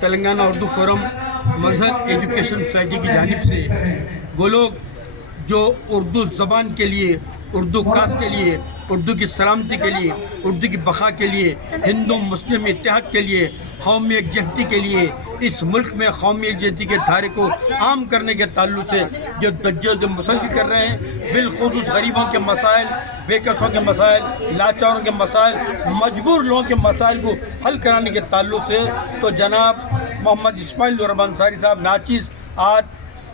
Telangana Urdu forum مظہر education society کی جانب سے وہ لوگ جو اردو زبان کے لیے، اردو کاس کے لیے، اردو کی سلامتی کے لیے، اردو کی بقا کے لیے، ہندو مسلم اتحاد کے لیے، قومی یکجہتی کے لیے، اس ملک میں قومی یکجہتی کے دھارے کو عام کرنے کے تعلق سے جو جدوجہد مسلسل کر رہے ہیں، بالخصوص غریبوں کے مسائل، بے کسوں کے مسائل، لاچاروں کے مسائل، مجبور لوگوں کے مسائل کو حل کرانے کے تعلق سے، تو جناب محمد اسماعیل الرحمن انصاری صاحب ناچیز آج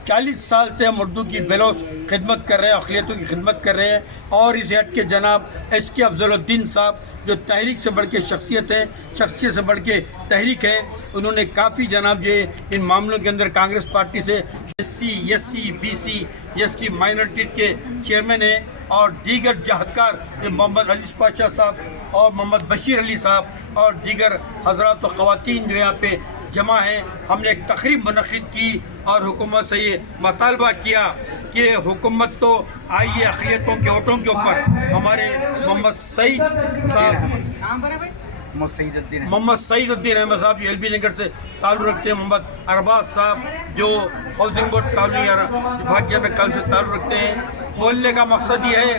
40 سال سے ہم اردو کی بلوس خدمت کر رہے ہیں، اقلیتوں کی خدمت کر رہے ہیں، اور اس ہٹ کے جناب ایس کے افضل الدین صاحب جو تحریک سے بڑھ کے شخصیت ہے، شخصیت سے بڑھ کے تحریک ہے، انہوں نے کافی جناب جو ان معاملوں کے اندر کانگریس پارٹی سے S C B C S T minority کے چیئرمین ہیں، اور دیگر جہدکار محمد عزیز پاشا صاحب اور محمد بشیر علی صاحب اور دیگر حضرات و خواتین جو یہاں پہ جمع ہیں، ہم نے ایک تقریب منعقد کی اور حکومت سے یہ مطالبہ کیا کہ حکومت تو آئیے اقلیتوں کے ووٹوں کے اوپر ہمارے محمد سعید الدین احمد صاحب جو ایل بی نگر سے تعلق رکھتے ہیں، محمد ارباز صاحب جو ہاؤسنگ بورڈ کالونی بھاگیہ میں کل سے تعلق رکھتے ہیں۔ بولنے کا مقصد یہ ہے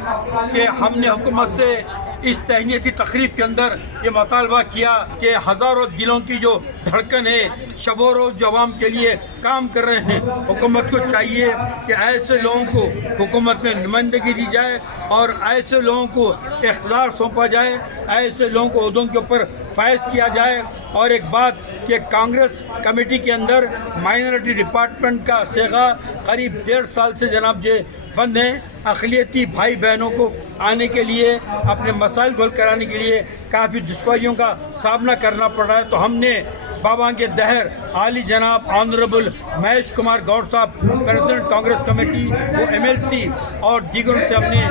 کہ ہم نے حکومت سے اس تہنیتی تقریب کے اندر یہ مطالبہ کیا کہ ہزاروں دلوں کی جو دھڑکن ہے، شب و روز جو عوام کے لیے کام کر رہے ہیں، حکومت کو چاہیے کہ ایسے لوگوں کو حکومت میں نمائندگی دی جائے اور ایسے لوگوں کو اقتدار سونپا جائے، ایسے لوگوں کو عہدوں کے اوپر فائز کیا جائے۔ اور ایک بات کہ کانگریس کمیٹی کے اندر مائنورٹی ڈپارٹمنٹ کا صیغہ قریب 1.5 سال سے جناب جی بند ہیں، اقلیتی بھائی بہنوں کو آنے کے لیے، اپنے مسائل کو حل کرانے کے لیے کافی دشواریوں کا سامنا کرنا پڑ رہا ہے۔ تو ہم نے بابا کے دہر عالی جناب آنریبل مہیش کمار گوڑ صاحب پریزیڈنٹ کانگریس کمیٹی، وہ ایم ایل سی اور دیگروں سے ہم نے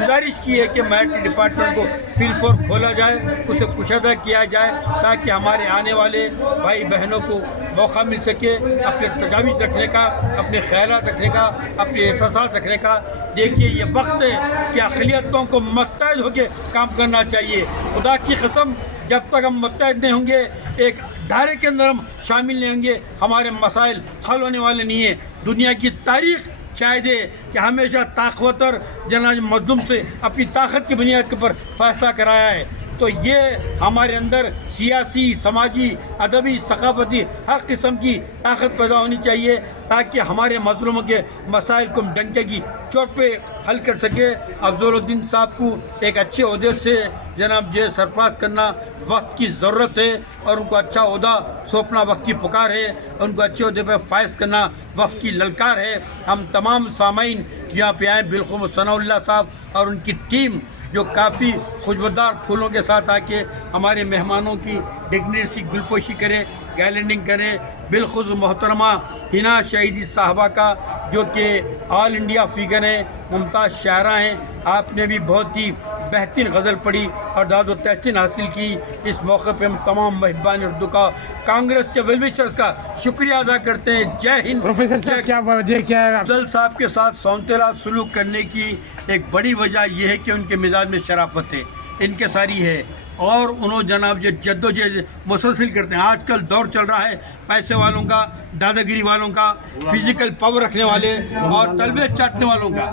گزارش کی ہے کہ مائنورٹی ڈپارٹمنٹ کو فی الفور کھولا جائے، اسے کشادہ کیا جائے تاکہ ہمارے آنے والے بھائی بہنوں کو موقع مل سکے اپنے تجاویز رکھنے کا، اپنے خیالات رکھنے کا، اپنے احساسات رکھنے کا۔ دیکھیے یہ وقت ہے کہ اقلیتوں کو متحد ہو کے کام کرنا چاہیے۔ خدا کی قسم جب تک ہم متحد نہیں ہوں گے، ایک دائرے کے اندر ہم شامل نہیں ہوں گے، ہمارے مسائل حل ہونے والے نہیں ہیں۔ دنیا کی تاریخ شاید ہے کہ ہمیشہ طاقتور جناب مظلوم سے اپنی طاقت کی بنیاد کے اوپر فیصلہ کرایا ہے۔ تو یہ ہمارے اندر سیاسی، سماجی، ادبی، ثقافتی ہر قسم کی طاقت پیدا ہونی چاہیے تاکہ ہمارے مظلوموں کے مسائل کو ہم ڈنکے کی چوٹ پہ حل کر سکے۔ افضل الدین صاحب کو ایک اچھے عہدے سے جناب جی سرفراز کرنا وقت کی ضرورت ہے، اور ان کو اچھا عہدہ سونپنا وقت کی پکار ہے، ان کو اچھے عہدے پہ فائز کرنا وقت کی للکار ہے۔ ہم تمام سامعین یہاں پہ آئے، بالخصوص ثناء اللہ صاحب اور ان کی ٹیم جو کافی خوشبودار پھولوں کے ساتھ آ کے ہمارے مہمانوں کی ڈگنیٹی سی گلپوشی کرے، گیلینڈنگ کرے۔ بالخصوص محترمہ حنا شہیدی صاحبہ کا جو کہ آل انڈیا فگر ہیں، ممتاز شاعرہ ہیں، آپ نے بھی بہت ہی بہترین غزل پڑھی اور داد و تحسین حاصل کی۔ اس موقع پہ ہم تمام محبان اردو کا، کانگریس کے ویل وشرز کا شکریہ ادا کرتے ہیں۔ جے ہند۔ پروفیسر صاحب کیا وجہ کیا ہے افضل صاحب کے ساتھ سونتیلا سلوک کرنے کی ایک بڑی وجہ یہ ہے کہ ان کے مزاج میں شرافت ہے، انکساری ہے، اور انہوں جناب یہ جدوجہد مسلسل کرتے ہیں۔ آج کل دور چل رہا ہے پیسے والوں کا، دادا گیری والوں کا، فزیکل پاور رکھنے والے اور تلوے چاٹنے والوں کا۔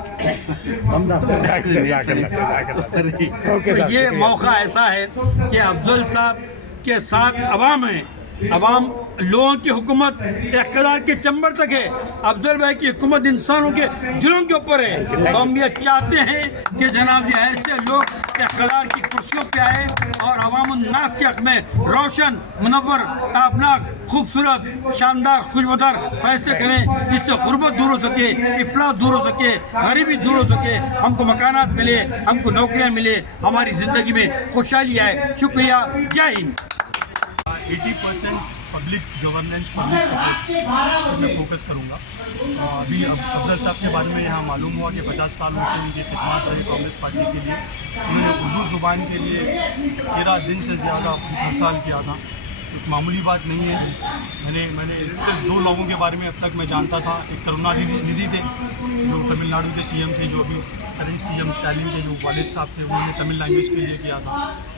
تو یہ موقع ایسا ہے کہ افضل صاحب کے ساتھ عوام ہیں، عوام لوگوں کی حکومت اقتدار کے چمبر تک ہے، افضل بھائی کی حکومت انسانوں کے دلوں کے اوپر ہے۔ ہم یہ چاہتے ہیں کہ جناب یہ ایسے لوگ اقتدار کی کرسیوں پہ آئے اور عوام الناس کے حق میں روشن، منور، تابناک، خوبصورت، شاندار، خوشبودار فیصلے کریں، جس سے غربت دور ہو سکے، افلاس دور ہو سکے، غریبی دور ہو سکے، ہم کو مکانات ملے، ہم کو نوکریاں ملے، ہماری زندگی میں خوشحالی آئے۔ شکریہ، جے ہند۔ 80% پبلک گورننس، پبلک سپورٹ پر میں فوکس کروں گا۔ ابھی افضل صاحب کے بارے میں یہاں معلوم ہوا کہ 50 سالوں سے ان کی خدمات رہی کانگریس پارٹی کے لیے۔ انہوں نے اردو زبان کے لیے 13 دن سے زیادہ ہڑتال کیا تھا، ایک معمولی بات نہیں ہے۔ میں نے صرف 2 لوگوں کے بارے میں اب تک میں جانتا تھا۔ ایک کرونادھی تھے جو تمل ناڈو کے سی ایم تھے، جو ابھی کرنٹ سی ایم اسٹالن کے جو والد صاحب تھے، انہوں نے تمل لینگویج کے لیے کیا تھا۔